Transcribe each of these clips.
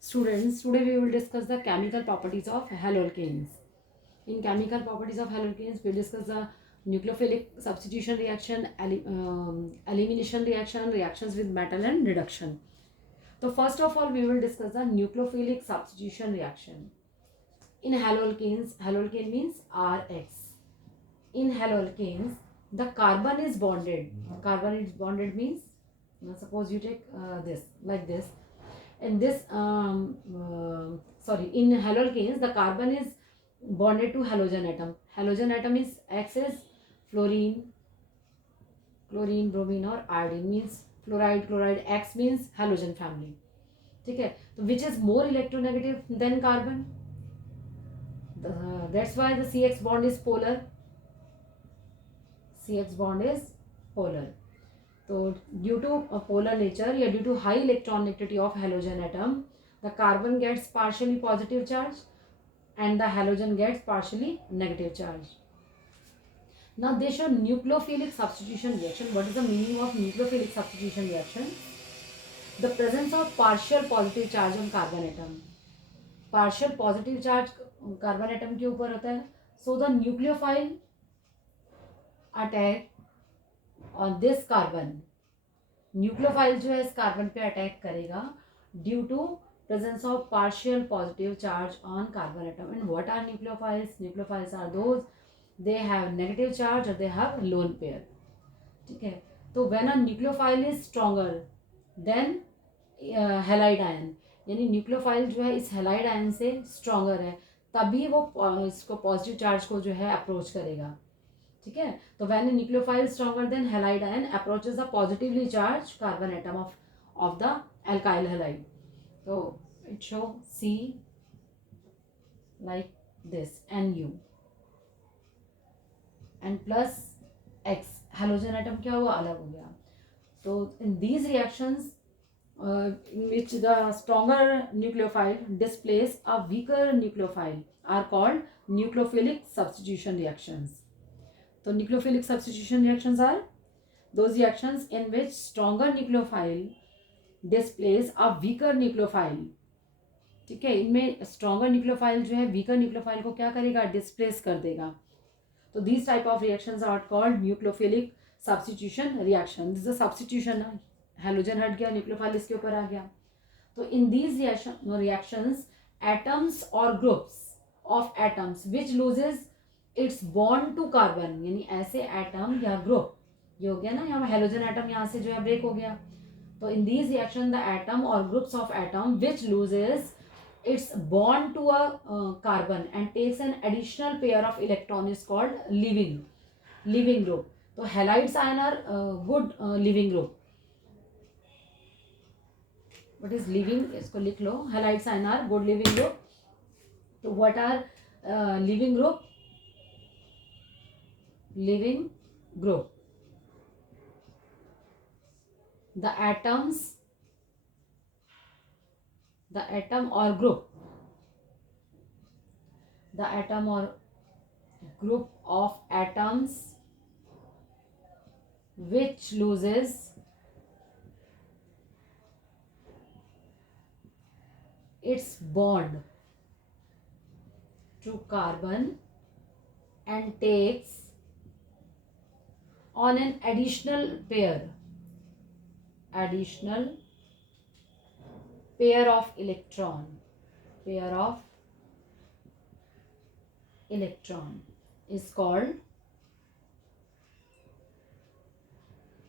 Students, today we will discuss the chemical properties of haloalkanes. In chemical properties of haloalkanes, we will discuss the nucleophilic substitution reaction, elimination reaction, reactions with metal and reduction. So first of all, we will discuss the nucleophilic substitution reaction. In haloalkanes, haloalkane means RX. In haloalkanes, the carbon is bonded. Carbon is bonded means, suppose you take this, like this. In this, in haloalkanes, the carbon is bonded to halogen atom. Halogen atom is X is fluorine, chlorine, bromine or iodine means fluoride, chloride. X means halogen family. ठीक है, तो which is more electronegative than carbon? That's why the CX bond is polar. CX bond is polar. So due to a polar nature या due to high electronegativity of halogen atom, the carbon gets partially positive charge and the halogen gets partially negative charge. Now they show nucleophilic substitution reaction. What is the meaning of nucleophilic substitution reaction? The presence of partial positive charge on carbon atom. Partial positive charge carbon atom के ऊपर होता है. So the nucleophile attack on this carbon. Nucleophile जो है इस carbon पे attack करेगा due to presence of partial positive charge on carbon atom. And what are nucleophiles? Nucleophiles are those they have negative charge or they have lone pair. ठीक है, तो when a nucleophile is stronger than halide ion, यानी nucleophile जो है इस halide ion से stronger है, तभी वो इसको पॉजिटिव चार्ज को जो है अप्रोच करेगा. ठीक है, तो when nucleophile stronger than halide ion approaches the positively charge carbon atom of the alkyl halide. So it show C like this Nu and plus X. halogen atom क्या हुआ, अलग हो गया. So in these reactions in which the stronger nucleophile displace a weaker nucleophile are called nucleophilic substitution reactions. So nucleophilic substitution reactions are those reactions in which stronger nucleophile displace a weaker nucleophile. ठीक है, इनमें stronger nucleophile जो है weaker nucleophile को क्या करेगा, displace कर देगा. तो these type of reactions are called nucleophilic substitution reaction. This is substitution, halogen हट गया, न्यूक्लियोफाइल इसके ऊपर आ गया. तो इन दीज रिएक्शंस एटम्स और groups of atoms which loses its bond to carbon, यानी ऐसे एटम या ग्रुप, ये हो गया ना, यहाँ हेलोजन एटम यहाँ से जो है ब्रेक हो गया. तो in these reaction the atom और groups of atom which loses its bond to a carbon and takes an additional pair of electron is called leaving group. तो halides ion are good leaving group. What is leaving? इसको लिख लो. halides ion are good leaving group. तो what are leaving group? Leaving group, the atoms, the atom or group, the atom or group of atoms which loses its bond to carbon and takes on an additional pair of electron is called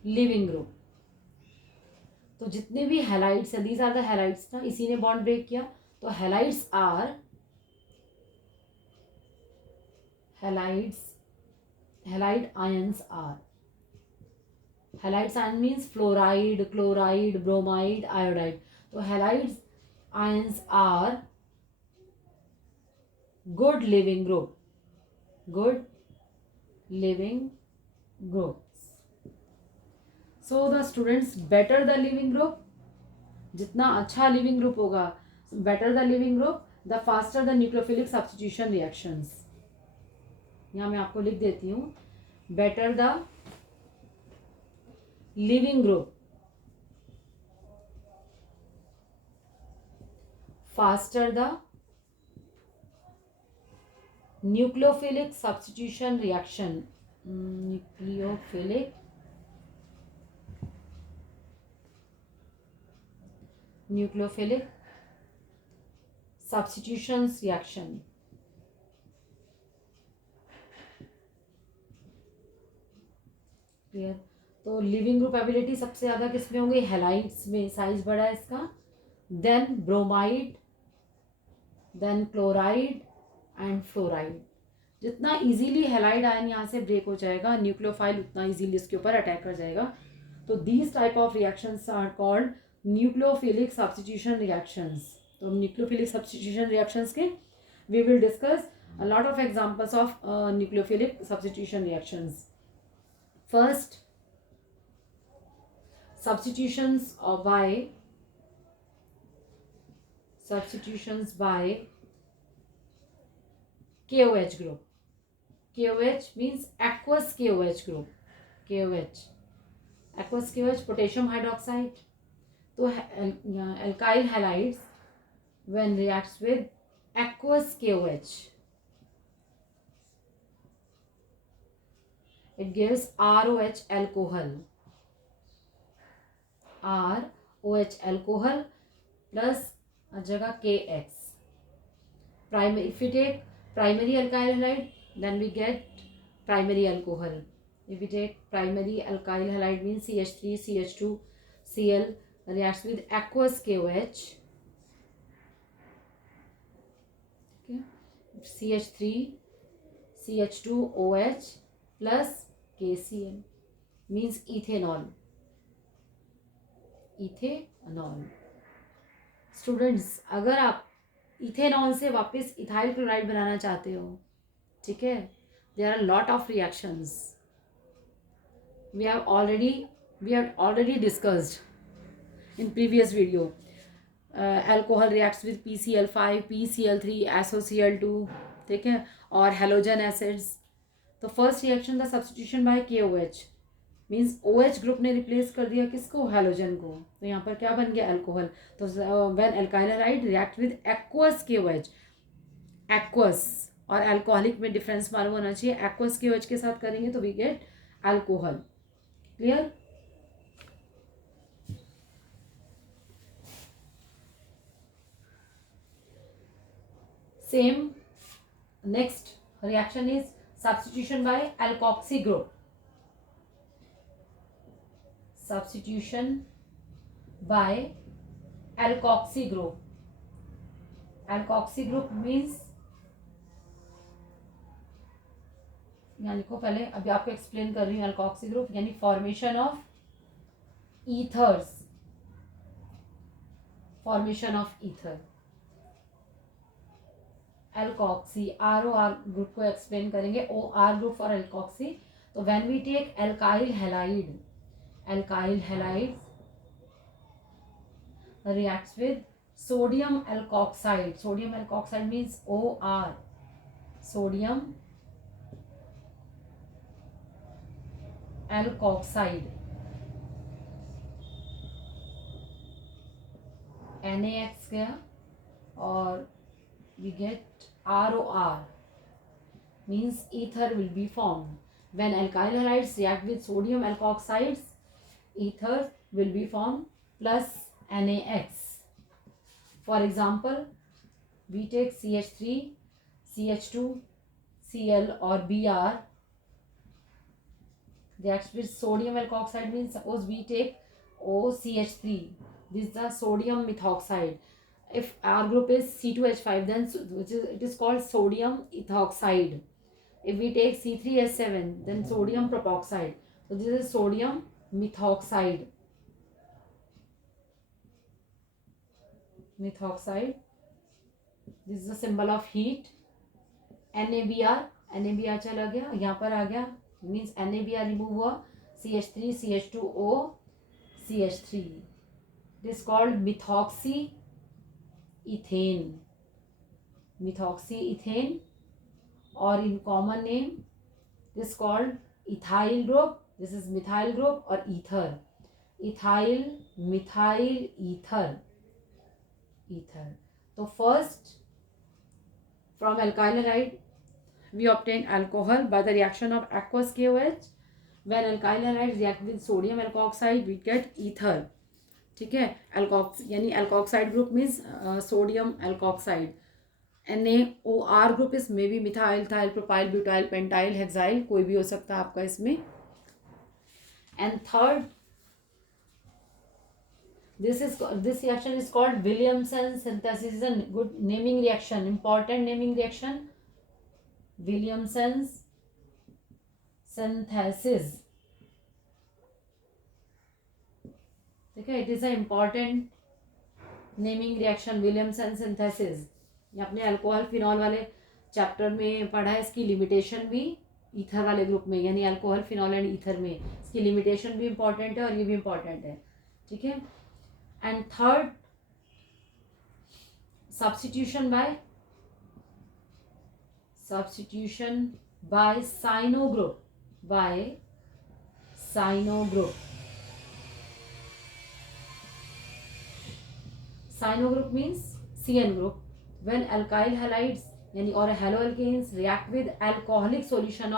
leaving group. तो जितने भी halides है, these are the halides ना, इसी ने bond break किया. तो halides halide ions are, halides ion means fluoride, chloride, bromide, iodide. तो halides ions are good living groups. So the students, better the living group, जितना अच्छा living group होगा, better the living group, the faster the nucleophilic substitution reactions. यहाँ मैं आपको लिख देती हूँ, better the living group, faster the nucleophilic substitution reaction. Nucleophilic substitutions reaction. Clear. तो लिविंग ग्रुप एबिलिटी सबसे ज़्यादा किस में होंगी? हेलाइड्स में, साइज बड़ा है इसका. Then bromide, then chloride and fluoride. जितना इजीली हेलाइड आयन यहाँ से ब्रेक हो जाएगा न्यूक्लियोफाइल, उतना इजीली इसके ऊपर अटैक कर जाएगा. तो these type of reactions are called nucleophilic substitution reactions. तो हम न्यूक्लियोफिलिक सब्स्टिट्यूशन रिएक्शंस के we will discuss a lot of examples of nucleophilic substitution reactions. First, substitutions by KOH group. KOH means aqueous KOH group. KOH, aqueous KOH, potassium hydroxide. तो alkyl halides when reacts with aqueous KOH, it gives ROH alcohol. ROH alcohol plus जगह KX. Primary, if we take primary alkyl halide, then we get primary alcohol. If we take primary alkyl halide means CH3, CH2, Cl reacts with aqueous KOH. Okay. CH3, CH2OH plus KCl means ethanol. Ethanol. Students, अगर आप ethanol से वापस ethyl chloride बनाना चाहते हो, ठीक है, there are lot of reactions. We have already discussed in previous video. Alcohol reacts with PCl5, PCl3, SOCl2, ठीक है, और हेलोजन एसिड्स. तो first reaction the substitution by KOH means OH group ने replace कर दिया किसको? हेलोजन को. तो यहाँ पर क्या बन गया? अल्कोहल. तो when alkyl halide react with aqueous KOH, aqueous और अल्कोहलिक में डिफरेंस मालूम होना चाहिए. एक्वस KOH के साथ करेंगे तो we get alcohol. Clear? Same next reaction is substitution by alkoxy group. Substitution by alkoxy group. Alkoxy group means, यहाँ लिखो पहले, अभी आपको एक्सप्लेन कर रही हूँ. alkoxy group यानी formation of ethers. Formation of ether. Alkoxy, ROR group को एक्सप्लेन करेंगे. OR group for alkoxy. तो when we take alkyl halide reacts with sodium alkoxide. Sodium alkoxide means OR. Sodium alkoxide. NaX गया और we get ROR means ether will be formed. When alkyl halides react with sodium alkoxides, ether will be formed plus NaX. For example, we take CH3, CH2, Cl or Br reacts with sodium alkoxide means suppose we take OCH3. This is the sodium methoxide. If our group is C2H5, then it is called sodium ethoxide. If we take C3H7, then sodium propoxide. So this is sodium methoxide. Methoxide. This is the symbol of heat. NaBr चला गया, यहाँ पर आ गया, means NaBr remove हुआ. CH3, CH2O, CH3. It is called methoxy ethane. Methoxy ethane, or in common name it is called ethyl group. This is methyl group or ether. Ethyl methyl ether. तो first from alkyl halide we obtain alcohol by the reaction of aqueous KOH. When alkyl halide react with sodium alkoxide we get ether. ठीक है, alkoxy यानी alkoxide group means sodium alkoxide. NaOR group इस में भी methyl ethyl propyl butyl pentyl hexyl कोई भी हो सकता है आपका इसमें. And third this reaction is called Williamson synthesis. Is a good naming reaction, important naming reaction. Williamson's synthesis. ठीक है, it is an important naming reaction, Williamson synthesis. ये अपने अल्कोहल फिनॉल वाले चैप्टर में पढ़ा है. इसकी लिमिटेशन भी ईथर वाले ग्रुप में यानी अल्कोहल फिनॉल एंड ईथर में इसकी लिमिटेशन भी इंपॉर्टेंट है और ये भी इंपॉर्टेंट है. ठीक है. And third, substitution by cyano group. Cyano group means CN group. When alkyl halides यानी और haloalkanes react with alcoholic solution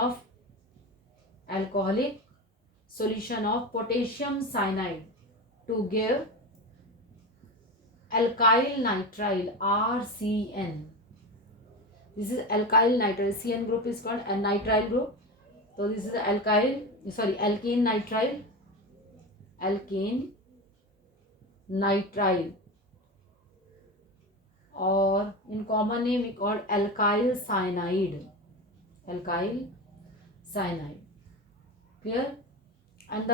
of potassium cyanide to give alkyl nitrile RCN. This is alkyl nitrile. CN group is called a nitrile group. So this is alkane nitrile, or in common name we called alkyl cyanide. Clear? And the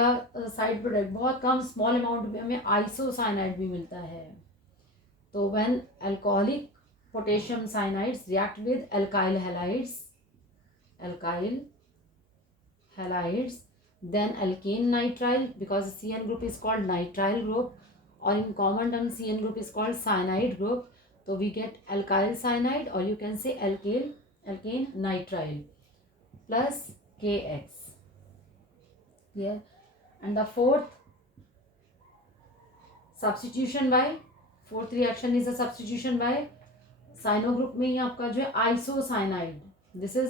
side product बहुत कम small amount में हमें isocyanide भी मिलता है. तो when alcoholic potassium cyanides react with alkyl halides then alkane nitrile, because CN group is called nitrile group, or in common term CN group is called cyanide group. So we get alkyl cyanide, or you can say alkane nitrile plus KX. Here. And the fourth reaction is a substitution by cyano group में ही आपका जो है isocyanide. This is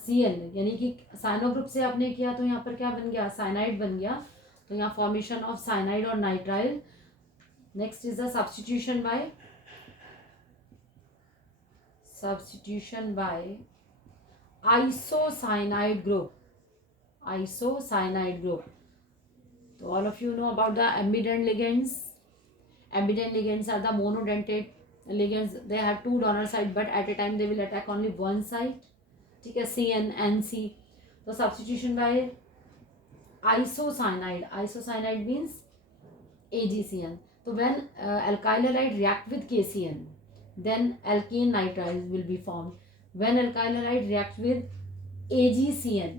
CN यानी कि cyano group से आपने किया तो यहाँ पर क्या बन गया, साइनाइड बन गया. तो यहाँ फॉर्मेशन ऑफ साइनाइड और nitrile. Next is the substitution by isocyanide group. So all of you know about the ambident ligands. Ambident ligands are the monodentate ligands. They have two donor sites, but at a time they will attack only one site. ठीक है, CN NC. तो substitution by isocyanide means AgCN. So when alkyl halide react with KCN, then alkane nitrile will be formed. When alkyl halide react with AgCN,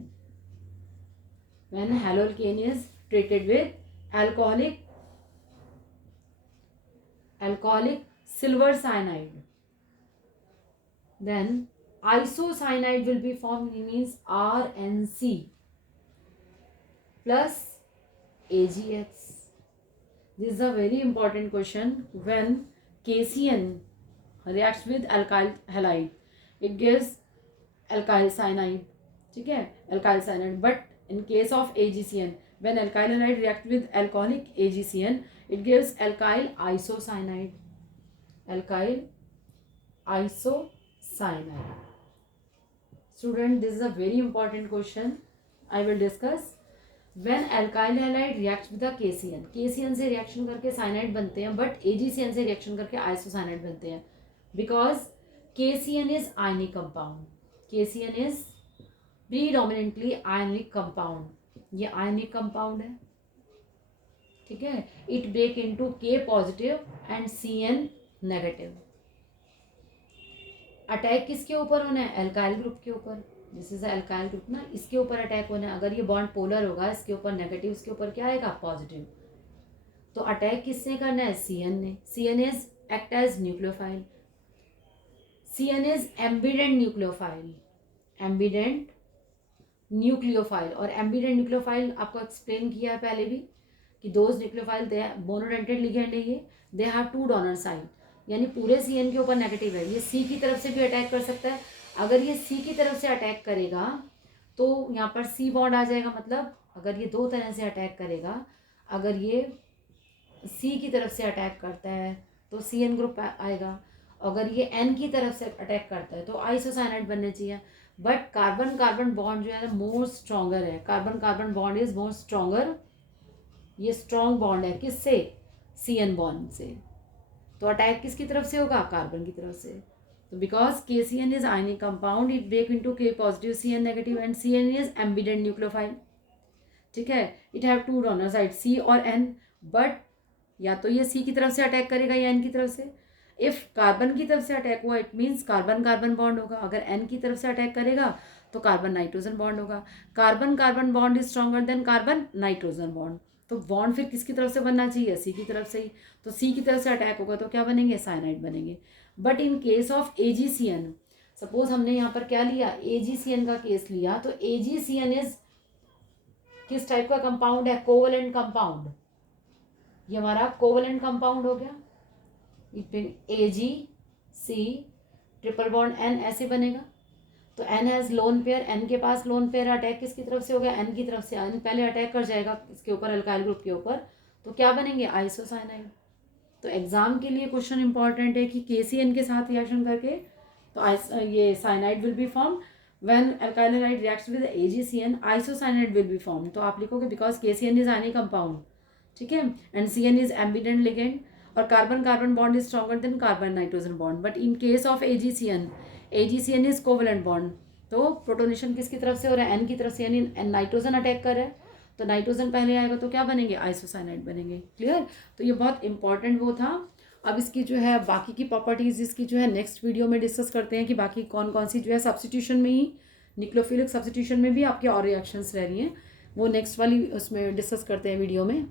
when haloalkane is treated with alcoholic silver cyanide, then isocyanide will be formed. It means RNC plus AgX. This is a very important question. When KCN reacts with alkyl halide, it gives alkyl cyanide. ठीक है, alkyl cyanide. But in case of AgCN, when alkyl halide reacts with alcoholic AgCN, it gives alkyl isocyanide. Student, this is a very important question. I will discuss. When alkyl halide reacts with the KCN, KCN से reaction करके cyanide बनते हैं, but AgCN से reaction करके isocyanide बनते हैं. Because KCN is ionic compound. KCN is predominantly ionic compound. ये ionic compound है. ठीक है, it break into K positive and CN negative. Attack किसके ऊपर होना है, एल्काइल ग्रुप के ऊपर. दिस इज एल्काइल ग्रुप ना, इसके ऊपर अटैक होना है. अगर ये बॉन्ड पोलर होगा, इसके ऊपर नेगेटिव, इसके ऊपर क्या आएगा, पॉजिटिव. तो अटैक किसने करना है, CN ने. CN is act as nucleophile. CN is ambident nucleophile. और एम्बिडेंट न्यूक्लियोफाइल आपको एक्सप्लेन किया है पहले भी कि those nucleophile they monodentate ligand है ये. They have two donor site. यानी पूरे CN के ऊपर नेगेटिव है, ये C की तरफ से भी अटैक कर सकता है। अगर ये C की तरफ से अटैक करेगा तो यहाँ पर C बॉन्ड आ जाएगा, मतलब अगर ये दो तरह से अटैक करेगा, अगर ये C की तरफ से अटैक करता है तो CN ग्रुप आएगा, अगर ये N की तरफ से अटैक करता है तो आइसोसाइनाइड बनने चाहिए। बट कार्बन कार्बन बॉन्ड जो है मोर स्ट्रॉन्गर है, carbon carbon bond is more stronger, ये स्ट्रॉन्ग बॉन्ड है किससे, CN बॉन्ड से। तो अटैक किसकी तरफ से होगा, कार्बन की तरफ से। तो because KCN is ionic compound, it break into K positive CN negative and CN is ambident nucleophile, ठीक है। It have two donor side C और N, बट या तो ये C की तरफ से अटैक करेगा या N की तरफ से। इफ कार्बन की तरफ से अटैक हुआ it means carbon carbon bond होगा, अगर N की तरफ से अटैक करेगा तो कार्बन नाइट्रोजन बॉन्ड होगा। Carbon carbon bond is stronger than carbon nitrogen bond, तो बॉन्ड फिर किसकी तरफ से बनना चाहिए, C की तरफ से ही। तो C की तरफ से अटैक होगा तो क्या बनेंगे, साइनाइड बनेंगे। But in case of AgCN, suppose हमने यहाँ पर क्या लिया, AgCN का केस लिया, तो AgCN इज किस टाइप का कंपाउंड है, कोवलेंट कंपाउंड, ये हमारा कोवलेंट कंपाउंड हो गया। AgC ट्रिपल बॉन्ड N ऐसे बनेगा, तो N has lone pair, N के पास लोन पेयर, अटैक किसकी तरफ से हो गया, N की तरफ से। N पहले अटैक कर जाएगा इसके ऊपर, अल्काइल ग्रुप के ऊपर, तो क्या बनेंगे, आइसोसाइनाइड। तो एग्जाम के लिए क्वेश्चन इंपॉर्टेंट है कि KCN के साथ रिएक्शन करके तो ये cyanide will be form, when alkyl halide reacts with AgCN isocyanide will be form. तो आप लिखोगे because KCN is ionic compound, ठीक है, and CN is ambident ligand, और carbon carbon bond is stronger than carbon nitrogen bond. But in case of AgCN is covalent bond, तो protonation किसकी तरफ से हो रहा है, N की तरफ से, यानी नाइट्रोजन अटैक कर रहा है, तो नाइट्रोजन पहले आएगा तो क्या बनेंगे, आइसोसाइनाइड बनेंगे। क्लियर। तो ये बहुत इंपॉर्टेंट वो था। अब इसकी जो है बाकी की प्रॉपर्टीज इसकी जो है नेक्स्ट वीडियो में डिस्कस करते हैं कि बाकी कौन कौन सी जो है सब्स्टिट्यूशन में ही, न्यूक्लियोफिलिक सब्स्टिट्यूशन में भी आपके और रिएक्शंस रह रही हैं, वो नेक्स्ट वाली उसमें डिस्कस करते हैं वीडियो में।